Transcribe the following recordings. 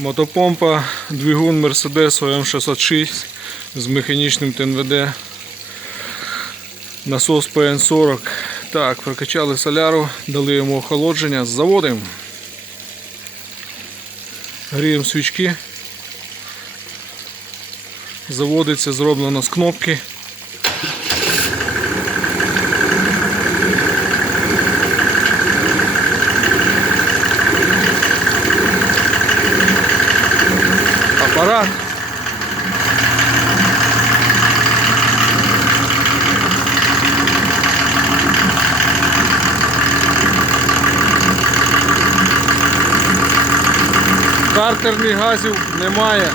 Мотопомпа, двигун Mercedes ОМ606 з механічним ТНВД. Насос ПН40. Так, прокачали соляру, дали йому охолодження, заводимо. Гріємо свічки. Заводиться, зроблено з кнопки. Апарат. Картерних газів немає.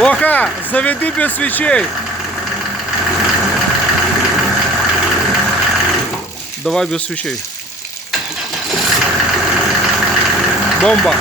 Воха, заведи без свечей. Давай без свечей. Бомба.